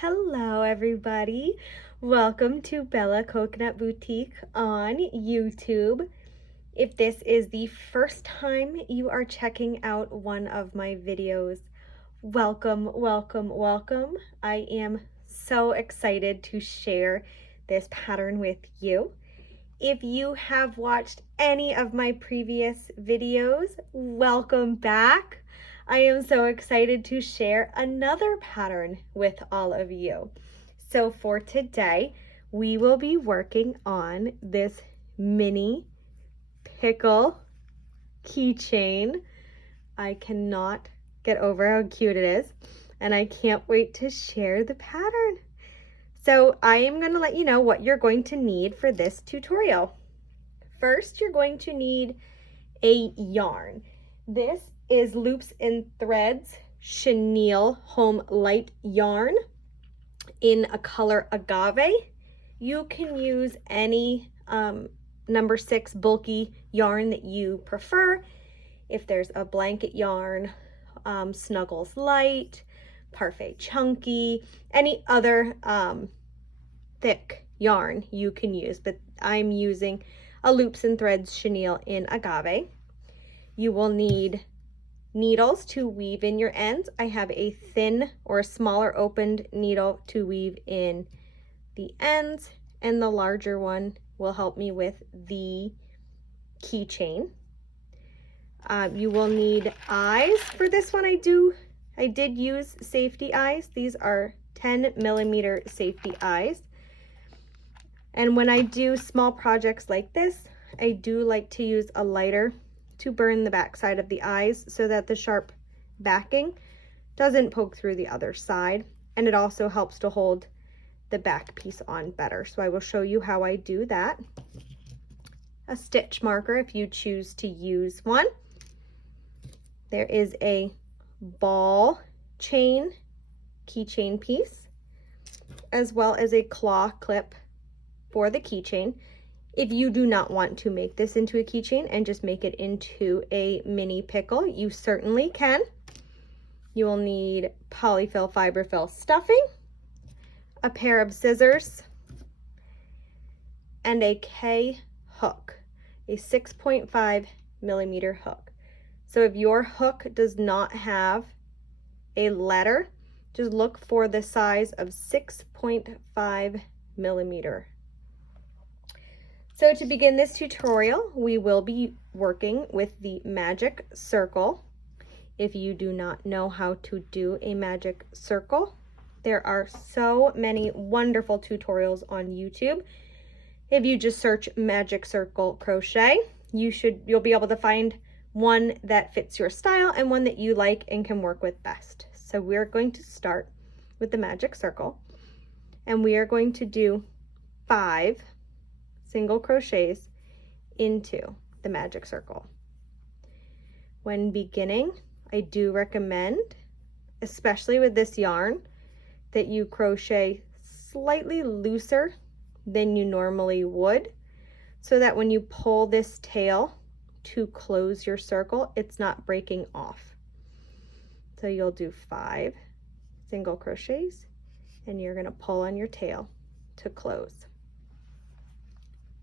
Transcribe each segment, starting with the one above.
Hello everybody, welcome to Bella Coconut Boutique on YouTube. If this is the first time you are checking out one of my videos, welcome, welcome, welcome. I am so excited to share this pattern with you. If you have watched any of my previous videos, welcome back. I am so excited to share another pattern with all of you. So for today, we will be working on this mini pickle keychain. I cannot get over how cute it is, and I can't wait to share the pattern. So I am going to let you know what you're going to need for this tutorial. First, you're going to need a yarn. This is Loops and Threads Chenille Home Light Yarn in a color agave. You can use any number 6 bulky yarn that you prefer. If there's a blanket yarn, Snuggles Light, Parfait Chunky, any other thick yarn you can use, but I'm using a Loops and Threads Chenille in agave. You will need needles to weave in your ends. I have a thin or a smaller opened needle to weave in the ends, and the larger one will help me with the keychain. You will need eyes for this one. I did use safety eyes. These are 10mm safety eyes. And when I do small projects like this, I do like to use a lighter to burn the back side of the eyes so that the sharp backing doesn't poke through the other side, and it also helps to hold the back piece on better. So I will show you how I do that. A stitch marker if you choose to use one. There is a ball chain keychain piece, as well as a claw clip for the keychain. If you do not want to make this into a keychain and just make it into a mini pickle, you certainly can. You will need polyfill fiberfill stuffing, a pair of scissors, and a K hook, a 6.5mm hook. So if your hook does not have a letter, just look for the size of 6.5mm. So to begin this tutorial, we will be working with the magic circle. If you do not know how to do a magic circle, there are so many wonderful tutorials on YouTube. If you just search magic circle crochet, you'll be able to find one that fits your style and one that you like and can work with best. So we're going to start with the magic circle, and we are going to do 5 single crochets into the magic circle. When beginning, I do recommend, especially with this yarn, that you crochet slightly looser than you normally would, so that when you pull this tail to close your circle, it's not breaking off. So you'll do 5 single crochets, and you're going to pull on your tail to close.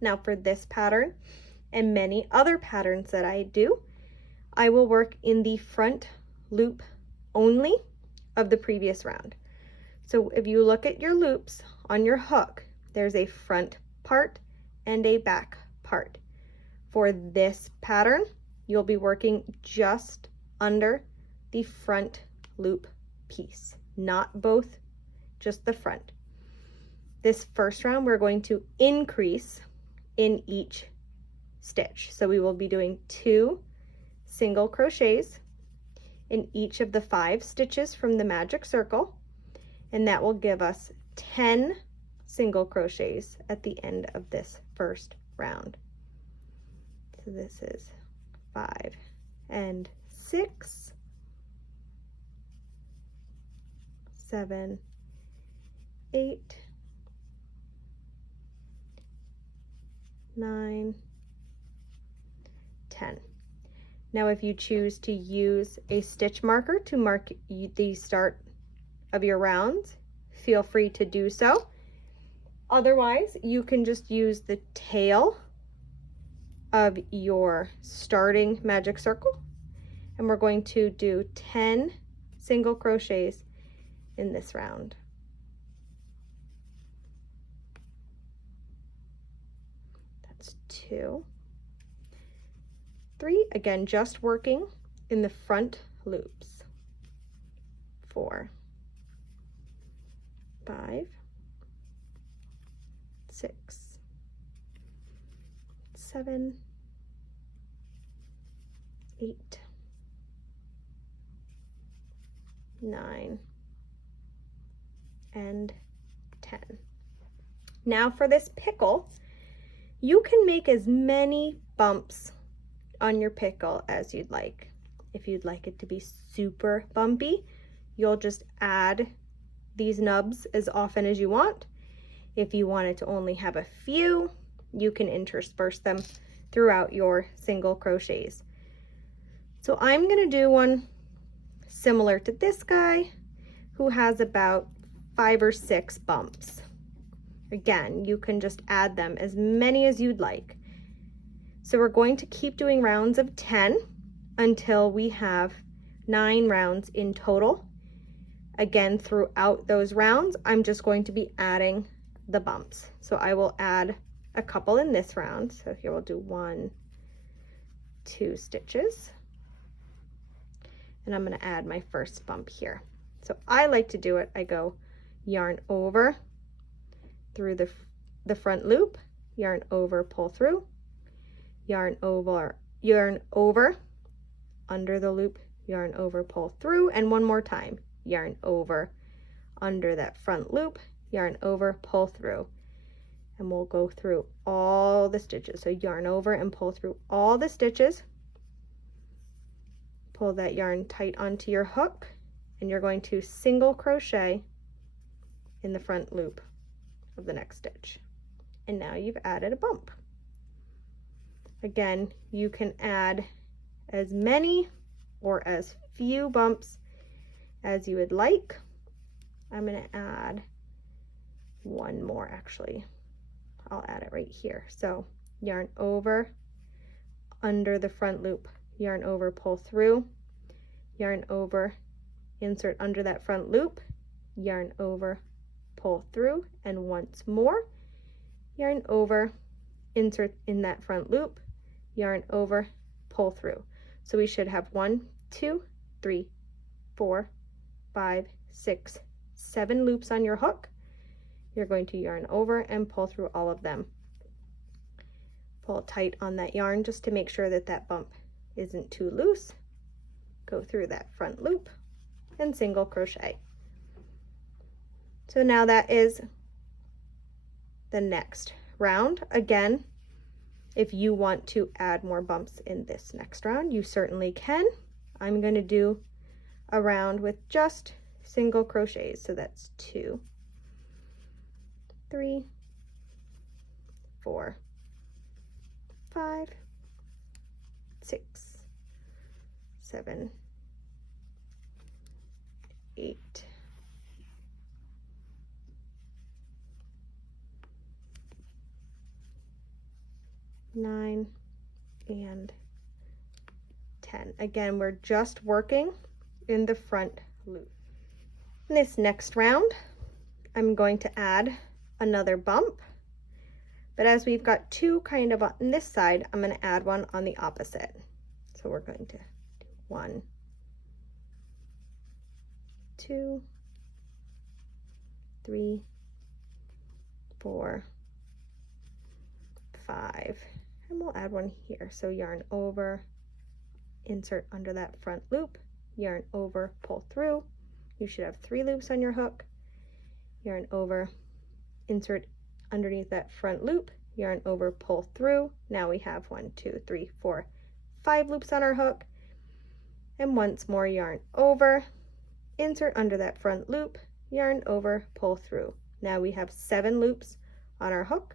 Now for this pattern and many other patterns that I do, I will work in the front loop only of the previous round. So if you look at your loops on your hook, there's a front part and a back part. For this pattern, you'll be working just under the front loop piece, not both, just the front. This first round, we're going to increase in each stitch. So we will be doing 2 single crochets in each of the 5 stitches from the magic circle, and that will give us 10 single crochets at the end of this first round. So this is 5 and 6, 7, 8, 9, 10. Now if you choose to use a stitch marker to mark the start of your rounds, feel free to do so. Otherwise, you can just use the tail of your starting magic circle, and we're going to do 10 single crochets in this round. That's 2, 3, again, just working in the front loops. 4, 5, 6, 7, 8, 9, and 10. Now for this pickle, you can make as many bumps on your pickle as you'd like. If you'd like it to be super bumpy, you'll just add these nubs as often as you want. If you want it to only have a few, you can intersperse them throughout your single crochets. So I'm going to do one similar to this guy who has about 5 or 6 bumps. Again, you can just add them as many as you'd like. So we're going to keep doing rounds of 10 until we have 9 rounds in total. Again, throughout those rounds, I'm just going to be adding the bumps. So I will add a couple in this round. So here we'll do 1, 2 stitches. And I'm going to add my first bump here. So I like to do it, I go yarn over through the front loop, yarn over, pull through, yarn over, under the loop, yarn over, pull through, and one more time, yarn over, under that front loop, yarn over, pull through. And we'll go through all the stitches. So yarn over and pull through all the stitches. Pull that yarn tight onto your hook, and you're going to single crochet in the front loop of the next stitch. And now you've added a bump. Again, you can add as many or as few bumps as you would like. I'm going to add one more actually. I'll add it right here. So yarn over, under the front loop, yarn over, pull through, yarn over, insert under that front loop, yarn over, pull through, and once more, yarn over, insert in that front loop, yarn over, pull through. So we should have 1, 2, 3, 4, 5, 6, 7 loops on your hook. You're going to yarn over and pull through all of them. Pull tight on that yarn just to make sure that that bump isn't too loose. Go through that front loop and single crochet. So now that is the next round. Again, if you want to add more bumps in this next round, you certainly can. I'm going to do a round with just single crochets. So that's 2, 3, 4, 5, 6, 7, 8, 9, and 10. Again, we're just working in the front loop. In this next round, I'm going to add another bump, but as we've got 2 kind of on this side, I'm going to add one on the opposite. So we're going to do 1, 2, 3, 4, 5, and we'll add one here. So yarn over, insert under that front loop, yarn over, pull through. You should have 3 loops on your hook, yarn over, insert underneath that front loop, yarn over, pull through. Now we have 1, 2, 3, 4, 5 loops on our hook, and once more yarn over, insert under that front loop, yarn over, pull through. Now we have 7 loops on our hook.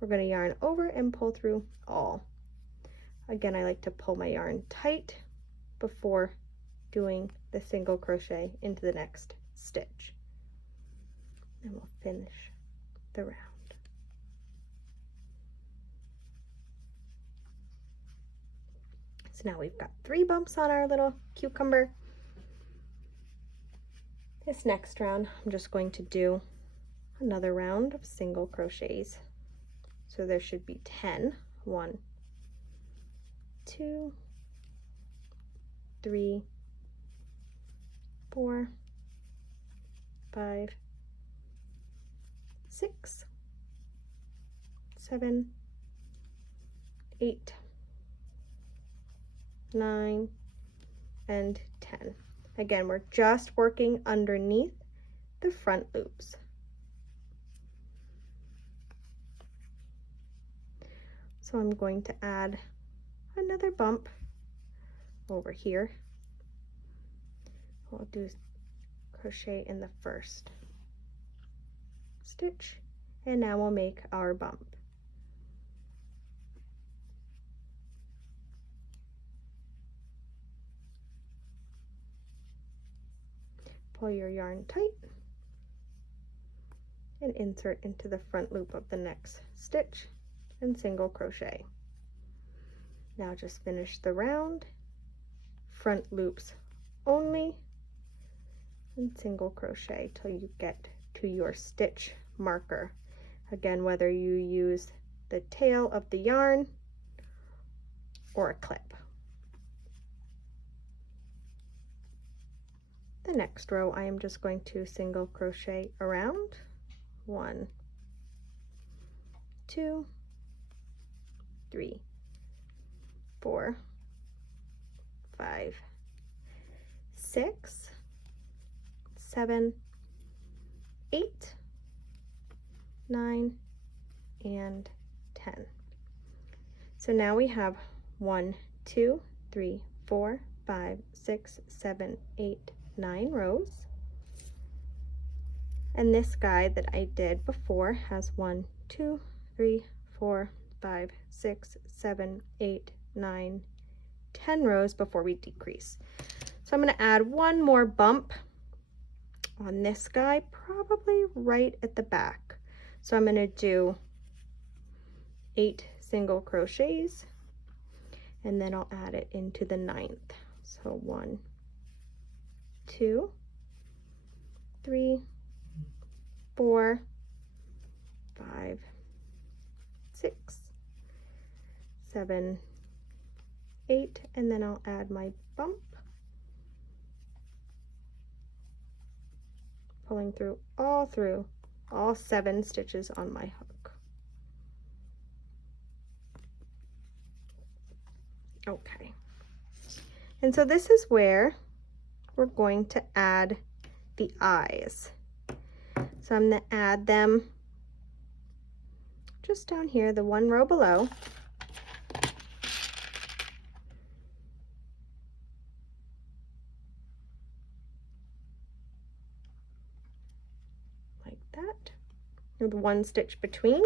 We're going to yarn over and pull through all. Again, I like to pull my yarn tight before doing the single crochet into the next stitch. and we'll finish the round. So now we've got 3 bumps on our little cucumber. This next round, I'm just going to do another round of single crochets. So there should be 10. 1, 2, 3, 4, 5, 6, 7, 8, 9, and 10. Again, we're just working underneath the front loops. So I'm going to add another bump over here. We'll do crochet in the first stitch, and now we'll make our bump. Pull your yarn tight and insert into the front loop of the next stitch and single crochet. Now just finish the round, front loops only, and single crochet till you get to your stitch marker. Again, whether you use the tail of the yarn or a clip. The next row, I am just going to single crochet around. 1, 2, 3, 4, 5, 6, 7, 8, 9, and 10. So now we have 1, 2, 3, 4, 5, 6, 7, 8, 9 rows. And this guide that I did before has 1, 2, 3, 4, 5, 6, 7, 8, 9, 10 rows before we decrease. So I'm going to add one more bump on this guy, probably right at the back. So I'm going to do 8 single crochets, and then I'll add it into the 9th. So 1, 2, 3, 4, 5, 6, 7, 8, and then I'll add my bump, pulling through all 7 stitches on my hook. Okay, and so this is where we're going to add the eyes. So I'm going to add them just down here, the one row below. Like that, with 1 stitch between.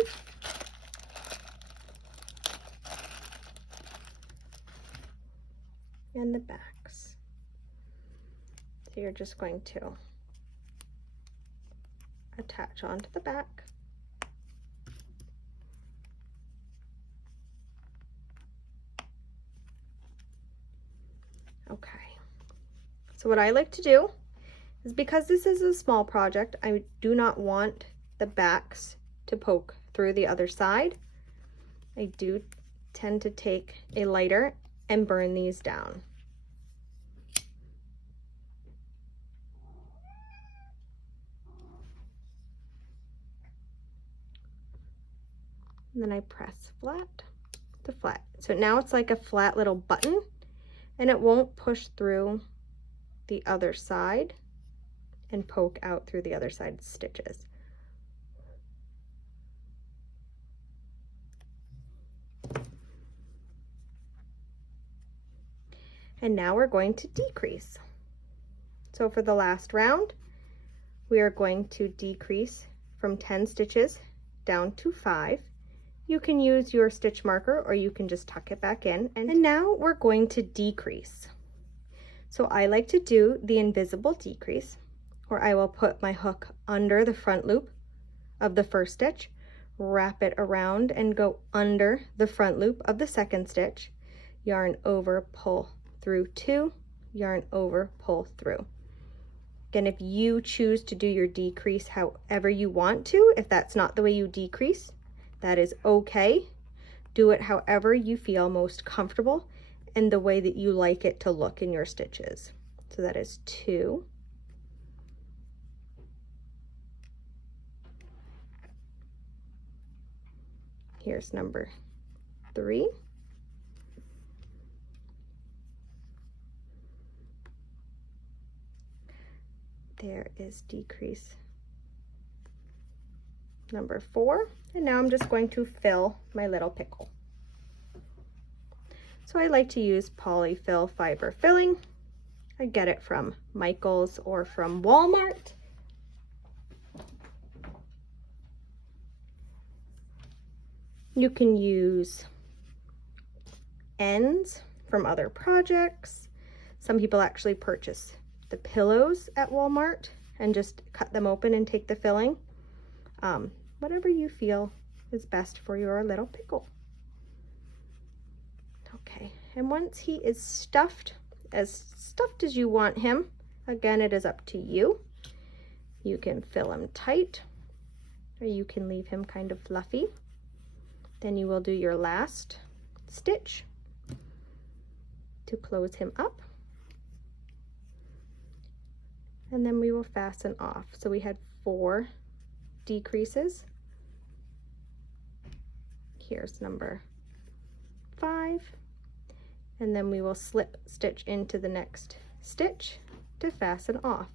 And the backs. So you're just going to attach onto the back. Okay, so what I like to do is, because this is a small project, I do not want the backs to poke through the other side. I do tend to take a lighter and burn these down. And then I press flat to flat. So now it's like a flat little button, and it won't push through the other side and poke out through the other side stitches. And now we're going to decrease. So for the last round, we are going to decrease from 10 stitches down to 5. You can use your stitch marker, or you can just tuck it back in. And now we're going to decrease. So I like to do the invisible decrease, or I will put my hook under the front loop of the first stitch, wrap it around and go under the front loop of the second stitch, yarn over, pull through 2, yarn over, pull through. Again, if you choose to do your decrease however you want to, if that's not the way you decrease, that is okay. Do it however you feel most comfortable and the way that you like it to look in your stitches. So that is 2. Here's number 3. There is decrease number 4. And now I'm just going to fill my little pickle. So I like to use polyfill fiber filling. I get it from Michael's or from Walmart. You can use ends from other projects. Some people actually purchase the pillows at Walmart and just cut them open and take the filling. Whatever you feel is best for your little pickle. Okay, and once he is stuffed as you want him, again, it is up to you. You can fill him tight, or you can leave him kind of fluffy. Then you will do your last stitch to close him up. And then we will fasten off. So we had 4 decreases. Here's number 5. And then we will slip stitch into the next stitch to fasten off.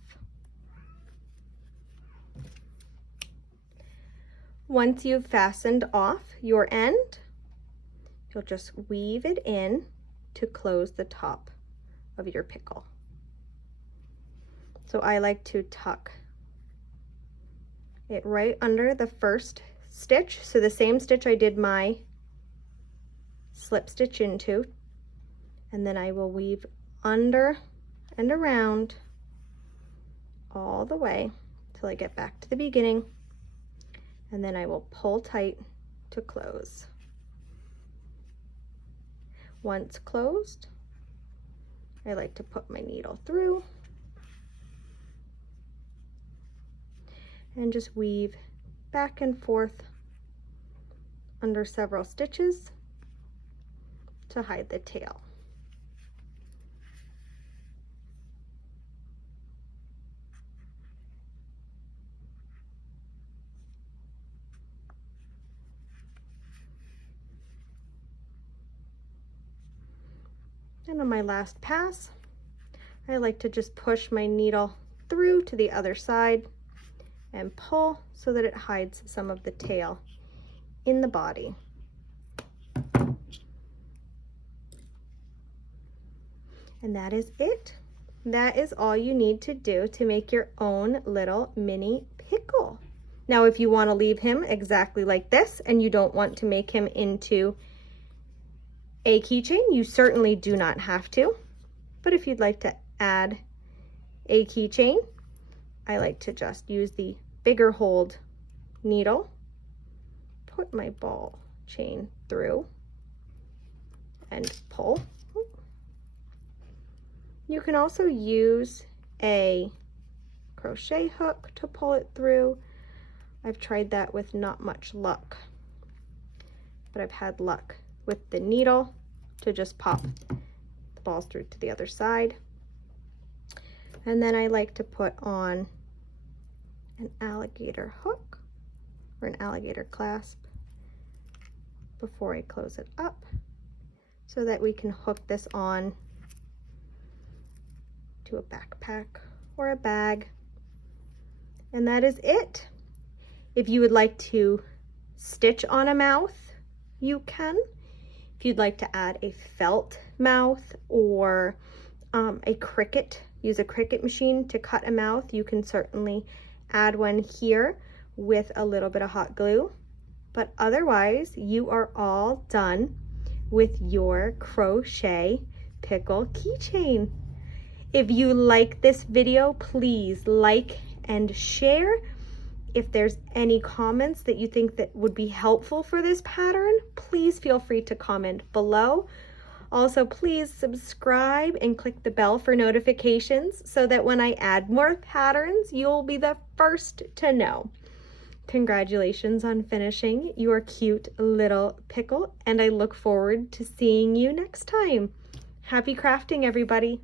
Once you've fastened off your end, you'll just weave it in to close the top of your pickle. So I like to tuck it right under the first stitch. So the same stitch I did my slip stitch into, and then I will weave under and around all the way till I get back to the beginning, and then I will pull tight to close. Once closed, I like to put my needle through and just weave back and forth under several stitches to hide the tail. And on my last pass, I like to just push my needle through to the other side and pull so that it hides some of the tail in the body. And that is it. That is all you need to do to make your own little mini pickle. Now, if you want to leave him exactly like this and you don't want to make him into a keychain, you certainly do not have to. But if you'd like to add a keychain, I like to just use the bigger hold needle, put my ball chain through and pull. You can also use a crochet hook to pull it through. I've tried that with not much luck, but I've had luck with the needle to just pop the balls through to the other side. And then I like to put on an alligator hook or an alligator clasp before I close it up so that we can hook this on to a backpack or a bag. And that is it. If you would like to stitch on a mouth, you can. If you'd like to add a felt mouth or a Cricut, use a Cricut machine to cut a mouth, you can certainly add one here with a little bit of hot glue. But otherwise, you are all done with your crochet pickle keychain. If you like this video, please like and share. If there's any comments that you think that would be helpful for this pattern, please feel free to comment below. Also, please subscribe and click the bell for notifications so that when I add more patterns, you'll be the first to know. Congratulations on finishing your cute little pickle, and I look forward to seeing you next time. Happy crafting, everybody!